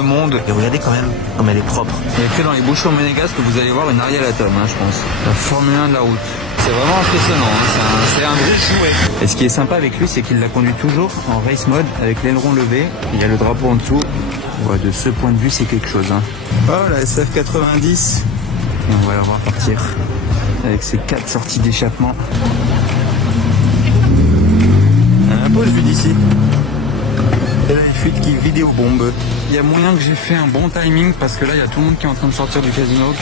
Le monde. Et regardez quand même comme elle est propre. Il n'y a que dans les bouchons monégasques que vous allez voir une Ariel Atom, je pense. La Formule 1 de la route. C'est vraiment impressionnant, c'est un vrai jouet. Et ce qui est sympa avec lui, c'est qu'il la conduit toujours en race mode avec l'aileron levé. Il y a le drapeau en dessous. Ouais, de ce point de vue, c'est quelque chose. Oh, la SF90. Et on va la voir partir avec ses 4 sorties d'échappement. Elle impose vue d'ici. Et là, une fuite qui vidéo-bombe. Il y a moyen que j'ai fait un bon timing parce que là, il y a tout le monde qui est en train de sortir du casino.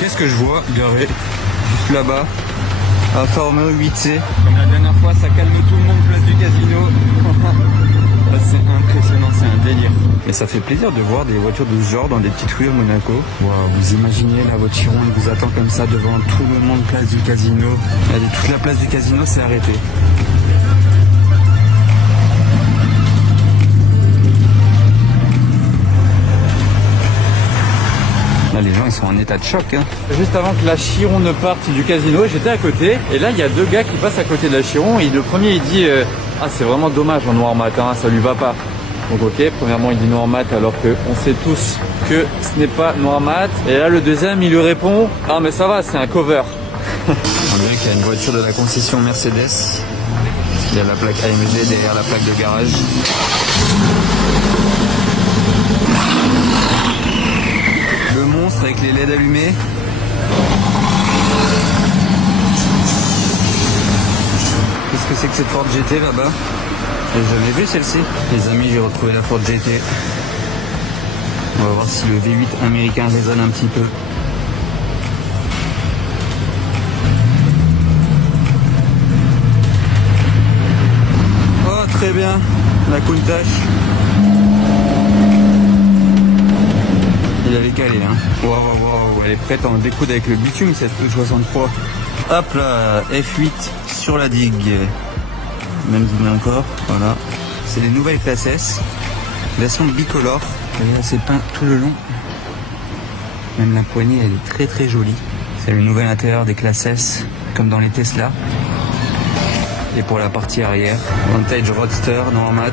Qu'est-ce que je vois garé juste là-bas? Alfa Romeo 8C. Comme la dernière fois, ça calme tout le monde place du casino. Là, c'est impressionnant, c'est un délire. Mais ça fait plaisir de voir des voitures de ce genre dans des petites rues à Monaco. Wow, vous imaginez la voiture, on vous attend comme ça devant tout le monde place du casino. Allez, toute la place du casino s'est arrêtée. Là, les gens ils sont en état de choc. Juste avant que la Chiron ne parte du casino, j'étais à côté et là il y a 2 gars qui passent à côté de la Chiron et le premier il dit ah c'est vraiment dommage en noir mat, ça lui va pas. Donc ok, premièrement il dit noir mat alors qu'on sait tous que ce n'est pas noir mat. Et là le deuxième il lui répond ah mais ça va, c'est un cover. On dirait qu'il y a une voiture de la concession Mercedes. Il y a la plaque AMG derrière la plaque de garage. Le monstre avec les LED allumés. Qu'est-ce que c'est que cette Ford GT là-bas? J'ai jamais vu celle-ci. Les amis, j'ai retrouvé la Ford GT. On va voir si le V8 américain résonne un petit peu. Oh, très bien. La Countach. Il avait calé, Waouh, elle est prête à en découdre avec le bitume cette E63. Hop là, F8 sur la digue. Même zoomer encore, voilà. C'est les nouvelles classes S. Version bicolore. Et là, c'est peint tout le long. Même la poignée, elle est très très jolie. C'est le nouvel intérieur des classes S, comme dans les Tesla. Et pour la partie arrière, Vantage Roadster, noir mat.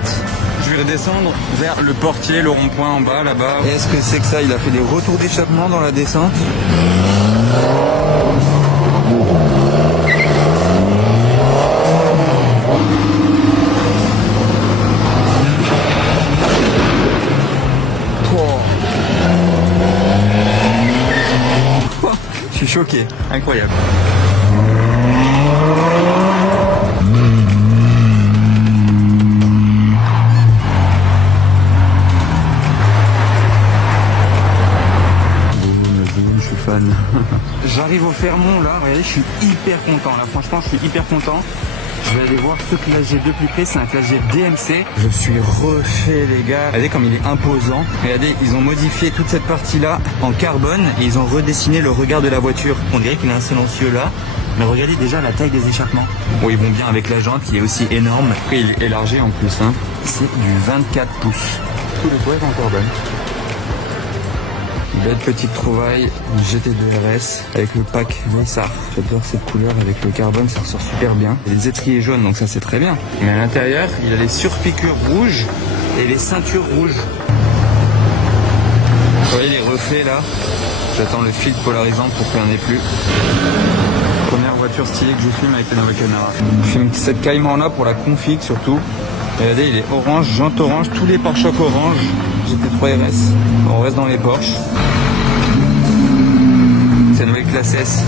Je vais redescendre vers le portier, le rond-point en bas là-bas. Est-ce que c'est que ça? Il a fait des retours d'échappement dans la descente. Oh. Je suis choqué, incroyable. J'arrive au Fermont là, regardez, je suis hyper content là, franchement je suis hyper content. Je vais aller voir ce Classe G de plus près, c'est un Classe G DMC. Je suis refait les gars, regardez comme il est imposant. Regardez, ils ont modifié toute cette partie là en carbone et ils ont redessiné le regard de la voiture. On dirait qu'il a un silencieux là, mais regardez déjà la taille des échappements. Bon, ils vont bien avec la jante qui est aussi énorme. Après il est élargi en plus, C'est du 24 pouces. Tout le toit est en carbone. Belle petite trouvaille, une GT2 RS avec le pack Vessar. J'adore cette couleur avec le carbone, ça ressort super bien. Il y a les étriers jaunes, donc ça c'est très bien. Mais à l'intérieur, il a les surpiqûres rouges et les ceintures rouges. Vous voyez les reflets là? J'attends le fil polarisant pour qu'il n'y en ait plus. Première voiture stylée que je filme avec la Camera. Je filme cette Cayman là pour la config surtout. Regardez, il est orange, jante orange, tous les pare-chocs orange. GT3 RS. On reste dans les Porsche. C'est une nouvelle classe S.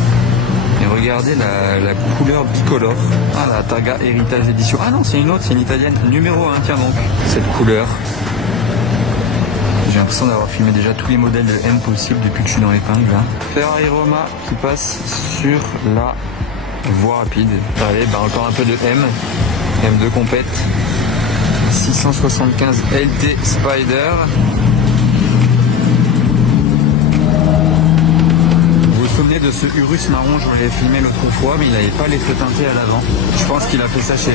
Et regardez la couleur bicolore. Ah, la Targa Heritage Edition. Ah non, c'est une autre, c'est une italienne. Numéro 1, tiens donc. Cette couleur. J'ai l'impression d'avoir filmé déjà tous les modèles de M possibles depuis que je suis dans l'épingle là. Ferrari Roma qui passe sur la voie rapide. Allez, encore un peu de M. M2 compète. 675 LT Spider. Vous vous souvenez de ce Urus marron, je l'avais filmé l'autre fois, mais il n'avait pas les feux teintés à l'avant. Je pense qu'il a fait ça chez